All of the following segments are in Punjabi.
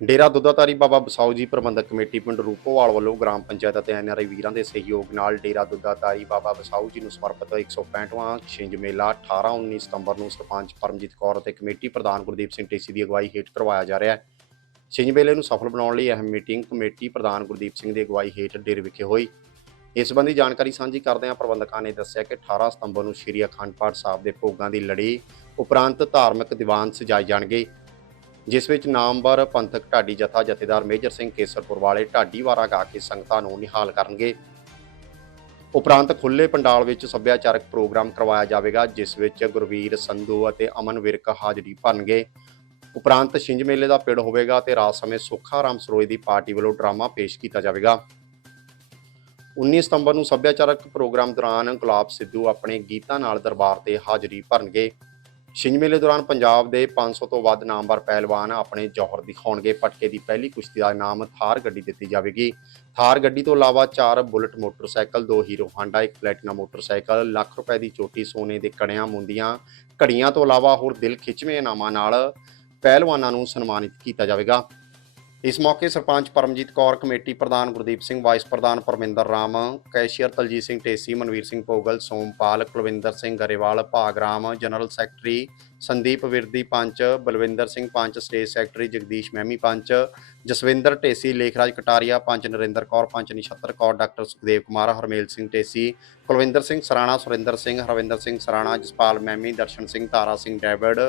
ਡੇਰਾ ਦੁੱਧਾਧਾਰੀ ਬਾਬਾ ਬਸਾਓ ਜੀ ਪ੍ਰਬੰਧਕ ਕਮੇਟੀ ਪਿੰਡ ਰੂਪੋਵਾਲ ਵੱਲੋਂ ਗ੍ਰਾਮ ਪੰਚਾਇਤ ਅਤੇ ਐਨਆਰਆਈ ਵੀਰਾਂ ਦੇ ਸਹਿਯੋਗ ਨਾਲ ਡੇਰਾ ਦੁੱਧਾਧਾਰੀ ਬਾਬਾ ਬਸਾਓ ਜੀ ਨੂੰ ਸਮਰਪਿਤ 165ਵਾਂ ਛਿੰਝ ਮੇਲਾ 18-19 ਸਤੰਬਰ ਨੂੰ ਸਰਪੰਚ ਪਰਮਜੀਤ ਕੌਰ ਅਤੇ ਕਮੇਟੀ ਪ੍ਰਧਾਨ ਗੁਰਦੀਪ ਸਿੰਘ ਢੇਸੀ ਦੀ ਅਗਵਾਈ ਹੇਠ ਕਰਵਾਇਆ ਜਾ ਰਿਹਾ ਹੈ। ਛਿੰਝ ਮੇਲੇ ਨੂੰ ਸਫਲ ਬਣਾਉਣ ਲਈ ਅਹਿਮ ਮੀਟਿੰਗ ਕਮੇਟੀ ਪ੍ਰਧਾਨ ਗੁਰਦੀਪ ਸਿੰਘ ਦੀ ਅਗਵਾਈ ਹੇਠ ਡੇਰ ਵਿਖੇ ਹੋਈ। ਇਸ ਸੰਬੰਧੀ ਜਾਣਕਾਰੀ ਸਾਂਝੀ ਕਰਦਿਆਂ ਪ੍ਰਬੰਧਕਾਂ ਨੇ ਦੱਸਿਆ ਕਿ 18 ਸਤੰਬਰ ਨੂੰ ਸ਼੍ਰੀ ਅਖੰਡ ਪਾਠ ਸਾਹਿਬ ਦੇ ਭੋਗਾਂ ਦੀ ਲੜੀ ਉਪਰੰਤ ਧਾਰਮਿਕ ਦੀਵਾਨ ਸਜਾਏ ਜਾਣਗੇ। ਜਿਸ ਵਿੱਚ ਨਾਮਵਰ, ਪੰਥਕ ਢਾਡੀ ਜਥਾ, ਜਥੇਦਾਰ ਮੇਜਰ ਸਿੰਘ ਕੇਸਰਪੁਰ ਵਾਲੇ ਢਾਡੀ ਵਾਰਾ ਗਾ ਕੇ ਸੰਗਤਾਂ ਨੂੰ ਨਿਹਾਲ ਕਰਨਗੇ। ਉਪਰੰਤ ਖੁੱਲੇ ਪੰਡਾਲ ਵਿੱਚ ਸੱਭਿਆਚਾਰਕ ਪ੍ਰੋਗਰਾਮ ਕਰਵਾਇਆ ਜਾਵੇਗਾ, ਜਿਸ ਵਿੱਚ ਗੁਰਵੀਰ, ਸੰਧੂ ਅਤੇ ਅਮਨ ਵਿਰਕ ਹਾਜ਼ਰੀ ਭਰਨਗੇ। ਉਪਰੰਤ ਛਿੰਝ ਮੇਲੇ ਦਾ ਪਿੜ ਹੋਵੇਗਾ ਤੇ ਰਾਤ ਸਮੇਂ ਸੁੱਖਾ ਰਾਮ ਸਰੋਏ ਦੀ ਪਾਰਟੀ ਵੱਲੋਂ ਡਰਾਮਾ ਪੇਸ਼ ਕੀਤਾ ਜਾਵੇਗਾ। 19 ਸਤੰਬਰ ਨੂੰ ਸੱਭਿਆਚਾਰਕ ਪ੍ਰੋਗਰਾਮ ਦੌਰਾਨ ਗੁਲਾਬ ਸਿੱਧੂ ਆਪਣੇ ਗੀਤਾਂ ਨਾਲ ਦਰਬਾਰ ਤੇ ਹਾਜ਼ਰੀ ਭਰਨਗੇ। ਛਿੰਝ ਮੇਲੇ ਦੌਰਾਨ ਪੰਜਾਬ ਦੇ 500 ਤੋਂ ਵੱਧ ਨਾਮਵਰ ਪਹਿਲਵਾਨ ਆਪਣੇ ਜੌਹਰ ਦਿਖਾਉਣਗੇ। ਪਟਕੇ ਦੀ ਪਹਿਲੀ ਕੁਸ਼ਤੀ ਦਾ ਇਨਾਮ ਥਾਰ ਗੱਡੀ ਦਿੱਤੀ ਜਾਵੇਗੀ। ਥਾਰ ਗੱਡੀ ਤੋਂ ਇਲਾਵਾ ਚਾਰ ਬੁਲਟ ਮੋਟਰਸਾਈਕਲ, ਦੋ ਹੀਰੋ ਹਾਂਡਾ, ਇੱਕ ਪਲੈਟੀਨਾ ਮੋਟਰਸਾਈਕਲ, ਲੱਖ ਰੁਪਏ ਦੀ ਚੋਟੀ, ਸੋਨੇ ਦੇ ਕੜਿਆਂ ਮੁੰਦੀਆਂ, ਘੜੀਆਂ ਤੋਂ ਇਲਾਵਾ ਹੋਰ ਦਿਲ ਖਿੱਚਵੇਂ ਇਨਾਮਾਂ ਨਾਲ ਪਹਿਲਵਾਨਾਂ ਨੂੰ ਸਨਮਾਨਿਤ ਕੀਤਾ ਜਾਵੇਗਾ। ਇਸ ਮੌਕੇ ਸਰਪੰਚ ਪਰਮਜੀਤ ਕੌਰ, ਕਮੇਟੀ ਪ੍ਰਧਾਨ ਗੁਰਦੀਪ ਸਿੰਘ, ਵਾਈਸ ਪ੍ਰਧਾਨ Parminder Ram, cashier Taljit Singh, Dhesi Manveer Singh Pogal Sompal Kulwinder Singh Grewal Bhagram general secretary Sandeep Virdi ਪੰਚ, ਬਲਵਿੰਦਰ ਸਿੰਘ ਪੰਚ ਸਟੇਟ ਸੈਕਟਰੀ ਜਗਦੀਸ਼ ਮਹਿਮੀ ਪੰਚ, ਜਸਵਿੰਦਰ ਢੇਸੀ, ਲੇਖਰਾਜ ਕਟਾਰੀਆ ਪੰਚ, ਨਰਿੰਦਰ ਕੌਰ ਪੰਚ, ਨਿਸ਼ਤਰ ਕੌਰ, ਡਾਕਟਰ ਸੁਖਦੇਵ ਕੁਮਾਰ, ਹਰਮੇਲ ਸਿੰਘ ਢੇਸੀ, ਕੁਲਵਿੰਦਰ ਸਿੰਘ ਸਰਾਣਾ, ਸੁਰਿੰਦਰ ਸਿੰਘ, ਹਰਵਿੰਦਰ ਸਿੰਘ ਸਰਾਣਾ, ਜਸਪਾਲ ਮਹਿਮੀ, ਦਰਸ਼ਨ ਸਿੰਘ, ਤਾਰਾ ਸਿੰਘ ਡੈਵਿਡ,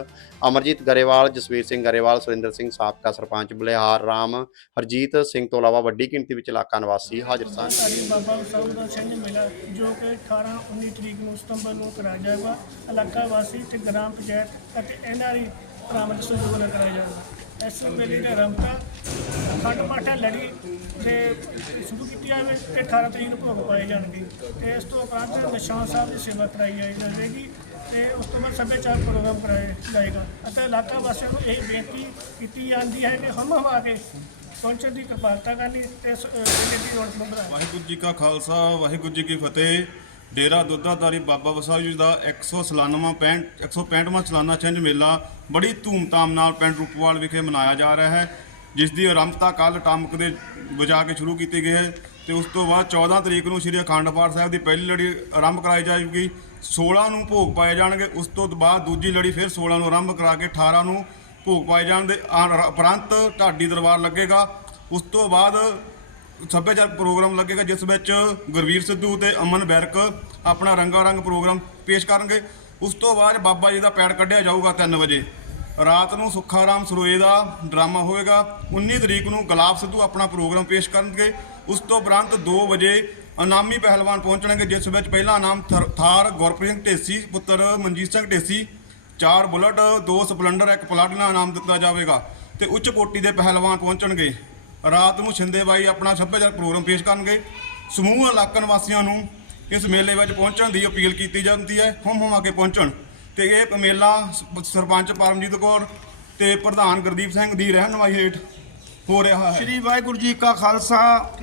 ਅਮਰਜੀਤ ਗਰੇਵਾਲ, ਜਸਵੀਰ ਸਿੰਘ ਗਰੇਵਾਲ, ਸੁਰਿੰਦਰ ਸਿੰਘ ਸਾਬਕਾ ਸਰਪੰਚ, ਬਲਿਹਾਰ ਰਾਮ, ਹਰਜੀਤ ਸਿੰਘ ਤੋਂ ਇਲਾਵਾ ਵੱਡੀ ਗਿਣਤੀ ਵਿੱਚ ਇਲਾਕਾ ਨਿਵਾਸੀ ਹਾਜ਼ਰ ਸਨ। ਸਾਡੀ ਬਾਬਾ ਸਾਹਿਬ ਸਿੰਘ ਮੇਲਾ, ਜੋ ਕਿ 18 19 ਤਰੀਕ ਨੂੰ ਸਤੰਬਰ ਨੂੰ ਕਰਾਇਆ ਜਾਏਗਾ। ਇਲਾਕਾ ਵਾਸੀ ਤੇ ਗ੍ਰਾਮ ਪੰਚਾਇਤ ਅਤੇ ਐਨਆਰਈ ਭਰਾਵਾਂ ਦੇ ਨਾਲ ਕਰਾਇਆ ਜਾਏਗਾ ਇਸ ਮੇਲੇ ਨੇ ਰਮਤਾ ਖੰਡ ਪਾਠ ਲੜੀ ਤੇ ਸ਼ੁਰੂ ਕੀਤੀ ਜਾਵੇ ਤੇ 18 ਤਰੀਕ ਨੂੰ ਭੋਗ ਪਾਏ ਜਾਣਗੇ। ਤੇ ਇਸ ਤੋਂ ਉਪਰੰਤ ਨਿਸ਼ਾਨ ਸਾਹਿਬ ਦੀ ਸੇਵਾ ਕਰਾਈ ਜਾਵੇਗੀ ਤੇ ਉਸ ਤੋਂ ਬਾਅਦ ਸੱਭਿਆਚਾਰ ਪ੍ਰੋਗਰਾਮ ਕਰਾਇਆ ਜਾਏਗਾ। ਅਤੇ ਇਲਾਕਾ ਵਾਸੀਆਂ ਨੂੰ ਇਹ ਬੇਨਤੀ ਕੀਤੀ ਜਾਂਦੀ ਹੈ ਕਿ ਹਮ ਹਵਾ ਕੇ ਪਹੁੰਚਣ ਦੀ ਕਿਰਪਾਲਤਾ ਕਰਨੀ ਤੇ ਇਸ, ਦੀ ਰੌਣਕ ਨੂੰ ਵਾਹਿਗੁਰੂ ਜੀ ਕਾ ਖਾਲਸਾ ਵਾਹਿਗੁਰੂ ਜੀ ਕੀ ਫਤਿਹ। ਡੇਰਾ ਦੁੱਧਾਧਾਰੀ ਬਾਬਾ ਵਸਾਓ ਜੀ ਦਾ 196ਵਾਂ 65 165ਵਾਂ ਸਾਲਾਨਾ ਛਿੰਝ ਮੇਲਾ ਬੜੀ ਧੂਮਧਾਮ ਨਾਲ ਪਿੰਡ ਰੂਪਵਾਲ ਵਿਖੇ ਮਨਾਇਆ ਜਾ ਰਿਹਾ ਹੈ, ਜਿਸ ਦੀ ਆਰੰਭਤਾ ਕੱਲ ਟਾਮਕ ਦੇ ਵਜਾ ਕੇ ਸ਼ੁਰੂ ਕੀਤੀ ਗਈ ਹੈ ਤੇ ਉਸ ਤੋਂ ਬਾਅਦ 14 ਤਰੀਕ ਨੂੰ ਸ੍ਰੀ ਅਖੰਡ ਪਾਠ ਸਾਹਿਬ ਦੀ ਪਹਿਲੀ ਲੜੀ ਆਰੰਭ ਕਰਾਈ ਜਾਏਗੀ 16 ਨੂੰ ਭੋਗ ਪਾਏ ਜਾਣਗੇ, ਉਸ ਤੋਂ ਬਾਅਦ ਦੂਜੀ ਲੜੀ ਫਿਰ 16 ਨੂੰ ਆਰੰਭ ਕਰਾ ਕੇ 18 ਨੂੰ ਭੋਗ ਪਾਏ ਜਾਣਗੇ ਆ- ਉਪਰੰਤ ਢਾਡੀ ਦਰਬਾਰ ਲੱਗੇਗਾ ਉਸ ਤੋਂ ਬਾਅਦ ਸੱਭਿਆਚਾਰਕ ਪ੍ਰੋਗਰਾਮ ਲੱਗੇਗਾ, ਜਿਸ ਵਿੱਚ ਗੁਰਵੀਰ ਸਿੱਧੂ ਤੇ ਅਮਨ ਬੈਰਕ ਆਪਣਾ ਰੰਗਾ ਰੰਗ ਪ੍ਰੋਗਰਾਮ ਪੇਸ਼ ਕਰਨਗੇ। ਉਸ ਤੋਂ ਬਾਅਦ ਬਾਬਾ ਜੀ ਦਾ ਪੈੜ ਕੱਢਿਆ ਜਾਊਗਾ 3 ਵਜੇ। ਰਾਤ ਨੂੰ ਸੁੱਖਾਰਾਮ ਸਰੋਏ ਦਾ ਡਰਾਮਾ ਹੋਵੇਗਾ। 19 ਤਰੀਕ ਨੂੰ ਗੁਲਾਬ ਸਿੱਧੂ ਆਪਣਾ ਪ੍ਰੋਗਰਾਮ ਪੇਸ਼ ਕਰਨਗੇ। ਉਸ ਤੋਂ ਉਪਰੰਤ 2 ਵਜੇ ਅਨਾਮੀ ਪਹਿਲਵਾਨ ਪਹੁੰਚਣਗੇ, ਜਿਸ ਵਿੱਚ ਪਹਿਲਾ ਇਨਾਮ ਥਰ- ਥਾਰ ਗੁਰਪ੍ਰੀਤ ਸਿੰਘ ਢੇਸੀ, ਪੁੱਤਰ ਮਨਜੀਤ ਸਿੰਘ ਢੇਸੀ, ਚਾਰ ਬੁਲਟ, ਦੋ ਸਪਲੈਂਡਰ, ਇੱਕ ਪਲਾਟੀਨਾ ਇਨਾਮ ਦਿੱਤਾ ਜਾਵੇਗਾ। ਤੇ ਉੱਚ ਕੋਟੀ ਦੇ ਪਹਿਲਵਾਨ ਪਹੁੰਚਣਗੇ। ਰਾਤ ਨੂੰ ਛਿੰਦੇ ਬਾਈ ਆਪਣਾ ਸੱਭਿਆਚਾਰਕ ਪ੍ਰੋਗਰਾਮ ਪੇਸ਼ ਕਰਨਗੇ। ਸਮੂਹ ਇਲਾਕਾ ਨਿਵਾਸੀਆਂ ਨੂੰ ਇਸ ਮੇਲੇ ਵਿੱਚ ਪਹੁੰਚਣ ਦੀ ਅਪੀਲ ਕੀਤੀ ਜਾਂਦੀ ਹੈ। ਹਮ ਹਮ ਆ ਕੇ ਪਹੁੰਚਣ। ਤੇ ਇਹ ਮੇਲਾ ਸਰਪੰਚ ਪਰਮਜੀਤ ਕੌਰ ਤੇ ਪ੍ਰਧਾਨ ਗੁਰਦੀਪ ਸਿੰਘ ਦੀ ਰਹਿਨੁਮਾਈ ਹੇਠ ਹੋ ਰਿਹਾ ਹੈ। ਸ੍ਰੀ ਵਾਹਿਗੁਰੂ ਜੀ ਕਾ ਖਾਲਸਾ,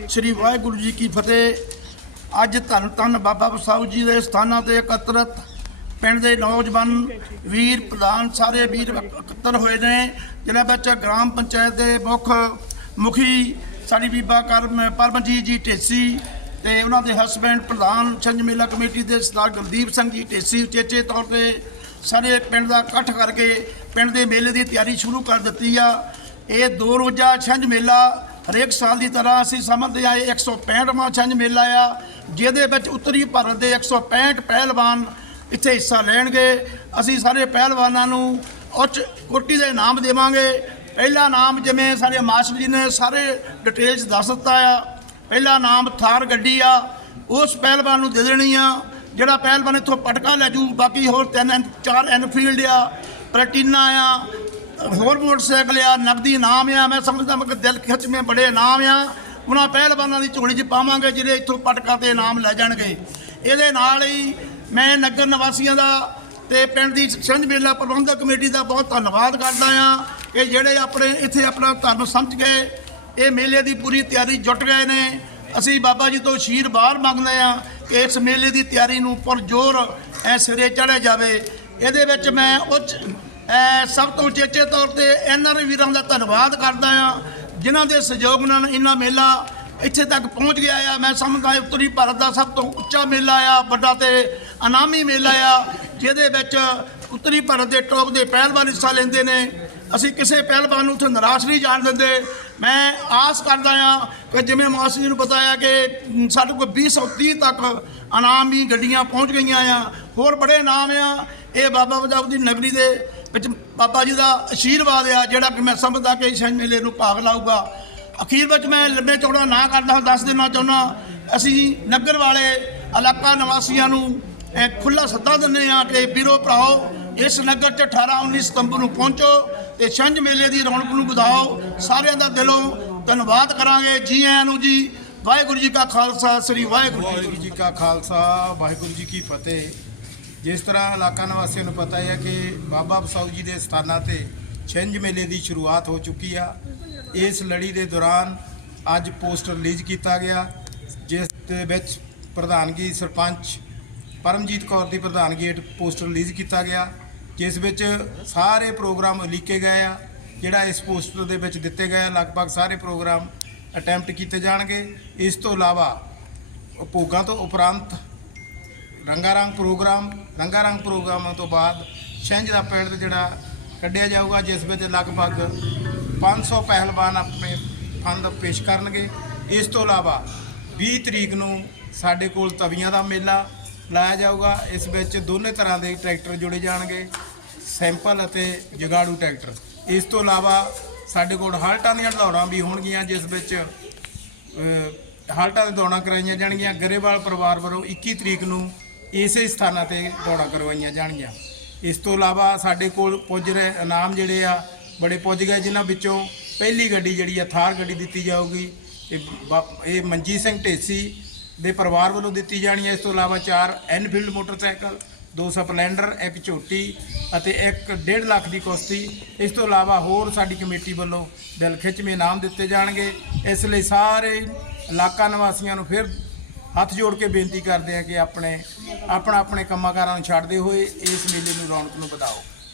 ਸ੍ਰੀ ਵਾਹਿਗੁਰੂ ਜੀ ਕੀ ਫਤਿਹ। ਅੱਜ ਧੰਨ ਧੰਨ ਬਾਬਾ ਬਸਾਊ ਜੀ ਦੇ ਸਥਾਨਾਂ ਤੇ ਇਕੱਤਰਤ ਪਿੰਡ ਦੇ ਨੌਜਵਾਨ ਵੀਰ, ਪ੍ਰਧਾਨ ਸਾਰੇ ਵੀਰ ਇਕੱਤਰ ਹੋਏ ਨੇ। ਜਿਨ੍ਹਾਂ ਵਿੱਚ ਗ੍ਰਾਮ ਪੰਚਾਇਤ ਦੇ ਮੁੱਖ ਮੁਖੀ ਸਾਡੀ ਬੀਬਾ ਕਰਮ ਪਰਮਜੀਤ ਜੀ ਢੇਸੀ ਤੇ ਉਹਨਾਂ ਦੇ ਹਸਬੈਂਡ ਪ੍ਰਧਾਨ ਛੰਜ ਮੇਲਾ ਕਮੇਟੀ ਦੇ ਸਰਦਾਰ ਗੁਰਦੀਪ ਸਿੰਘ ਜੀ ਢੇਸੀ ਉਚੇਚੇ ਤੌਰ ਤੇ ਸਾਰੇ ਪਿੰਡ ਦਾ ਇਕੱਠ ਕਰਕੇ ਪਿੰਡ ਦੇ ਮੇਲੇ ਦੀ ਤਿਆਰੀ ਸ਼ੁਰੂ ਕਰ ਦਿੱਤੀ ਆ। ਇਹ ਦੋ ਰੋਜ਼ਾ ਛੰਝ ਮੇਲਾ ਹਰੇਕ ਸਾਲ ਦੀ ਤਰ੍ਹਾਂ ਅਸੀਂ ਸਮਝਦੇ ਆ, ਇਹ 165ਵਾਂ ਛੰਝ ਮੇਲਾ ਆ, ਜਿਹਦੇ ਵਿੱਚ ਉੱਤਰੀ ਭਾਰਤ ਦੇ 165 ਪਹਿਲਵਾਨ ਇੱਥੇ ਹਿੱਸਾ ਲੈਣਗੇ। ਅਸੀਂ ਸਾਰੇ ਪਹਿਲਵਾਨਾਂ ਨੂੰ ਉੱਚ ਕੋਟੀ ਦੇ ਇਨਾਮ ਦੇਵਾਂਗੇ। ਪਹਿਲਾ ਨਾਮ ਜਿਵੇਂ ਸਾਡੇ ਮਾਸਟਰ ਜੀ ਨੇ ਸਾਰੇ ਡਿਟੇਲ 'ਚ ਦੱਸ ਦਿੱਤਾ ਆ, ਪਹਿਲਾ ਨਾਮ ਥਾਰ ਗੱਡੀ ਆ, ਉਸ ਪਹਿਲਵਾਨ ਨੂੰ ਦੇ ਦੇਣੀ ਆ, ਜਿਹੜਾ ਪਹਿਲਵਾਨ ਇੱਥੋਂ ਪਟਕਾ ਲੈ ਜੂ, ਬਾਕੀ ਹੋਰ ਤਿੰਨ ਐਨ- ਚਾਰ ਐਨਫੀਲਡ ਆ ਪਲਟੀਨਾ ਆ, ਹੋਰ ਮੋਟਰਸਾਈਕਲ ਆ ਨਗਦੀ ਇਨਾਮ ਆ, ਮੈਂ ਸਮਝਦਾ ਮੈਂ ਦਿਲ ਖਿੱਚ ਖਿੱਚਵੇਂ ਬੜੇ ਇਨਾਮ ਆ, ਉਹਨਾਂ ਪਹਿਲਵਾਨਾਂ ਦੀ ਝੋਲੀ 'ਚ ਪਾਵਾਂਗੇ, ਜਿਹੜੇ ਇੱਥੋਂ ਪਟਕਾ ਤੇ ਇਨਾਮ ਲੈ ਜਾਣਗੇ। ਇਹਦੇ ਨਾਲ ਹੀ ਮੈਂ ਨਗਰ ਨਿਵਾਸੀਆਂ ਦਾ ਤੇ ਪਿੰਡ ਦੀ ਸੰਝ ਮੇਲਾ ਪ੍ਰਬੰਧਕ ਕਮੇਟੀ ਦਾ ਬਹੁਤ ਧੰਨਵਾਦ ਕਰਦਾ ਆ। ਕਿ ਜਿਹੜੇ ਆਪਣੇ ਇੱਥੇ ਆਪਣਾ ਧਰਮ ਸਮਝ ਗਏ, ਇਹ ਮੇਲੇ ਦੀ ਪੂਰੀ ਤਿਆਰੀ ਜੁਟ ਗਏ ਨੇ। ਅਸੀਂ ਬਾਬਾ ਜੀ ਤੋਂ ਅਸ਼ੀਰਵਾਦ ਮੰਗਦੇ ਆ ਕਿ ਇਸ ਮੇਲੇ ਦੀ ਤਿਆਰੀ ਨੂੰ ਪੁਰਜੋਰ ਐ ਸਿਰੇ ਚੜਿਆ ਜਾਵੇ। ਇਹਦੇ ਵਿੱਚ ਮੈਂ ਉੱਚ ਸਭ ਤੋਂ ਉਚੇਚੇ ਤੌਰ ਤੇ ਐਨਆਰ ਵੀਰਾਂ ਦਾ ਧੰਨਵਾਦ ਕਰਦਾ ਆ ਜਿਨ੍ਹਾਂ ਦੇ ਸਹਿਯੋਗ ਨਾਲ ਇਹਨਾਂ ਮੇਲਾ ਇੱਥੇ ਤੱਕ ਪਹੁੰਚ ਗਿਆ ਆ। ਮੈਂ ਸਮਝਦਾ ਉੱਤਰੀ ਭਾਰਤ ਦਾ ਸਭ ਤੋਂ ਉੱਚਾ ਮੇਲਾ ਆ, ਵੱਡਾ ਤੇ ਅਨਾਮੀ ਮੇਲਾ ਆ, ਜਿਹਦੇ ਵਿੱਚ ਉੱਤਰੀ ਭਾਰਤ ਦੇ ਟੌਪ ਦੇ ਪਹਿਲਵਾਨ ਹਿੱਸਾ ਲੈਂਦੇ ਨੇ। ਅਸੀਂ ਕਿਸੇ ਪਹਿਲਵਾਨ ਨੂੰ ਉੱਥੇ ਨਿਰਾਸ਼ ਨਹੀਂ ਜਾਣ ਦਿੰਦੇ। ਮੈਂ ਆਸ ਕਰਦਾ ਆ ਕਿ ਜਿਵੇਂ ਮਾਸਟਰ ਜੀ ਨੂੰ ਪਤਾ ਆ ਕਿ ਸਾਡੇ ਕੋਲ 2030 ਤੱਕ ਅਨਾਮੀ ਗੱਡੀਆਂ ਪਹੁੰਚ ਗਈਆਂ ਆ। ਹੋਰ ਬੜੇ ਨਾਮ ਆ। ਇਹ ਬਾਬਾ ਵਜਾਬ ਦੀ ਨਗਰੀ ਦੇ ਵਿੱਚ ਬਾਬਾ ਜੀ ਦਾ ਆਸ਼ੀਰਵਾਦ ਆ, ਜਿਹੜਾ ਕਿ ਮੈਂ ਸਮਝਦਾ ਕਿ ਇਸ ਮੇਲੇ ਨੂੰ ਭਾਗ ਲਾਊਗਾ। ਅਖੀਰ ਵਿੱਚ ਮੈਂ ਲੰਬੇ ਚੌੜਾ ਨਾ ਕਰਦਾ ਹਾਂ ਦੱਸ ਦੇਣਾ ਚਾਹੁੰਦਾ ਅਸੀਂ ਨਗਰ ਵਾਲੇ ਇਲਾਕਾ ਨਿਵਾਸੀਆਂ ਨੂੰ ਖੁੱਲਾ ਸੱਦਾ ਦਿੰਦੇ ਆ ਕਿ ਵੀਰੋ ਭਰਾਓ ਇਸ ਨਗਰ 'ਚ 18 19 ਸਤੰਬਰ ਨੂੰ ਪਹੁੰਚੋ ਤੇ ਛੰਝ ਮੇਲੇ ਦੀ ਰੌਣਕ ਨੂੰ ਵਧਾਓ। ਸਾਰਿਆਂ ਦਾ ਦਿਲੋਂ ਧੰਨਵਾਦ ਕਰਾਂਗੇ। ਜੀ ਆਇਆਂ ਨੂੰ ਜੀ ਵਾਹਿਗੁਰੂ ਜੀ ਕਾ ਖਾਲਸਾ ਸ੍ਰੀ ਵਾਹਿਗੁਰੂ ਜੀ ਕੀ ਵਾਹਿਗੁਰੂ ਜੀ ਕਾ ਖਾਲਸਾ ਵਾਹਿਗੁਰੂ ਜੀ ਕੀ ਫਤਿਹ। ਜਿਸ ਤਰ੍ਹਾਂ ਇਲਾਕਾ ਨਿਵਾਸੀਆਂ ਨੂੰ ਪਤਾ ਹੈ ਕਿ ਬਾਬਾ ਬਸਾਊ ਜੀ ਦੇ ਸਥਾਨਾਂ ਤੇ ਛਿੰਝ ਮੇਲੇ ਦੀ ਸ਼ੁਰੂਆਤ ਹੋ ਚੁੱਕੀ ਆ। ਇਸ ਲੜੀ ਦੇ ਦੌਰਾਨ ਅੱਜ ਪੋਸਟਰ ਰਿਲੀਜ਼ ਕੀਤਾ ਗਿਆ, ਜਿਸ ਦੇ ਵਿੱਚ ਪ੍ਰਧਾਨਗੀ ਸਰਪੰਚ ਪਰਮਜੀਤ ਕੌਰ ਦੀ ਪ੍ਰਧਾਨਗੀ ਹੇਠ ਪੋਸਟਰ ਰਿਲੀਜ਼ ਕੀਤਾ ਗਿਆ, ਜਿਸ ਵਿੱਚ ਸਾਰੇ ਪ੍ਰੋਗਰਾਮ ਉਲੀਕੇ ਗਏ ਆ, ਜਿਹੜਾ ਇਸ ਪੋਸਟਰ ਦੇ ਵਿੱਚ ਦਿੱਤੇ ਗਏ ਆ, ਲਗਭਗ ਸਾਰੇ ਪ੍ਰੋਗਰਾਮ ਅਟੈਂਪਟ ਕੀਤੇ ਜਾਣਗੇ। ਇਸ ਤੋਂ ਇਲਾਵਾ ਭੋਗਾਂ ਤੋਂ ਉਪਰੰਤ ਰੰਗਾਰੰਗ ਪ੍ਰੋਗਰਾਮ ਰੰਗਾ ਰੰਗ ਪ੍ਰੋਗਰਾਮਾਂ ਤੋਂ ਬਾਅਦ ਛਿੰਝ ਦਾ ਪਿੰਡ ਜਿਹੜਾ ਕੱਢਿਆ ਜਾਊਗਾ, ਜਿਸ ਵਿੱਚ ਲਗਭਗ 500 ਪਹਿਲਵਾਨ ਆਪਣੇ ਫੰਦ ਪੇਸ਼ ਕਰਨਗੇ। ਇਸ ਤੋਂ ਇਲਾਵਾ 20 ਤਰੀਕ ਨੂੰ ਸਾਡੇ ਕੋਲ ਤਵੀਆਂ ਦਾ ਮੇਲਾ ਲਾਇਆ ਜਾਊਗਾ। ਇਸ ਵਿੱਚ ਦੋਨੇ ਤਰ੍ਹਾਂ ਦੇ ਟਰੈਕਟਰ ਜੁੜੇ ਜਾਣਗੇ, ਸੈਂਪਲ ਅਤੇ ਜਗਾੜੂ ਟਰੈਕਟਰ। ਇਸ ਤੋਂ ਇਲਾਵਾ ਸਾਡੇ ਕੋਲ ਹਾਲਟਾਂ ਦੀਆਂ ਦੌੜਾਂ ਵੀ ਹੋਣਗੀਆਂ, ਜਿਸ ਵਿੱਚ ਹਾਲਟਾਂ ਦੇ ਦੌੜਾਂ ਕਰਾਈਆਂ ਜਾਣਗੀਆਂ। ਗਰੇਵਾਲ ਪਰਿਵਾਰ ਵੱਲੋਂ 21 ਤਰੀਕ ਨੂੰ ਇਸੇ ਸਥਾਨਾਂ ਤੇ ਦੌੜਾਂ ਕਰਵਾਈਆਂ ਜਾਣਗੀਆਂ। ਇਸ ਤੋਂ ਇਲਾਵਾ ਸਾਡੇ ਕੋਲ ਪੁੱਜ ਰਹੇ ਇਨਾਮ ਜਿਹੜੇ ਆ ਬੜੇ ਪੁੱਜ ਗਏ, ਜਿਨ੍ਹਾਂ ਵਿੱਚੋਂ ਪਹਿਲੀ ਗੱਡੀ ਜਿਹੜੀ ਆ, ਥਾਰ ਗੱਡੀ ਦਿੱਤੀ ਜਾਊਗੀ। ਇਹ ਬਾ- ਇਹ ਮਨਜੀਤ ਸਿੰਘ ਢੇਸੀ ਦੇ ਪਰਿਵਾਰ ਵੱਲੋਂ ਦਿੱਤੀ ਜਾਣੀ ਹੈ ਇਸ ਤੋਂ ਇਲਾਵਾ ਚਾਰ ਐਨਫੀਲਡ ਮੋਟਰਸਾਈਕਲ, ਦੋ ਸਪਲੈਂਡਰ ਇੱਕ ਝੋਟੀ ਅਤੇ ਇੱਕ 1.5 ਲੱਖ ਦੀ ਕੁਸ਼ਤੀ। ਇਸ ਤੋਂ ਇਲਾਵਾ ਹੋਰ ਸਾਡੀ ਕਮੇਟੀ ਵੱਲੋਂ ਦਿਲ ਖਿੱਚਵੇਂ ਇਨਾਮ ਦਿੱਤੇ ਜਾਣਗੇ। ਇਸ ਲਈ ਸਾਰੇ ਇਲਾਕਾ ਨਿਵਾਸੀਆਂ ਨੂੰ ਫਿਰ ਹੱਥ ਜੋੜ ਕੇ ਬੇਨਤੀ ਕਰਦੇ ਹਾਂ ਕਿ ਆਪਣੇ ਆਪਣਾ ਆਪਣੇ ਕੰਮਾਂ ਕਾਰਾਂ ਨੂੰ ਛੱਡਦੇ ਹੋਏ ਇਸ ਮੇਲੇ ਨੂੰ, ਰੌਣਕ ਨੂੰ ਵਧਾਓ।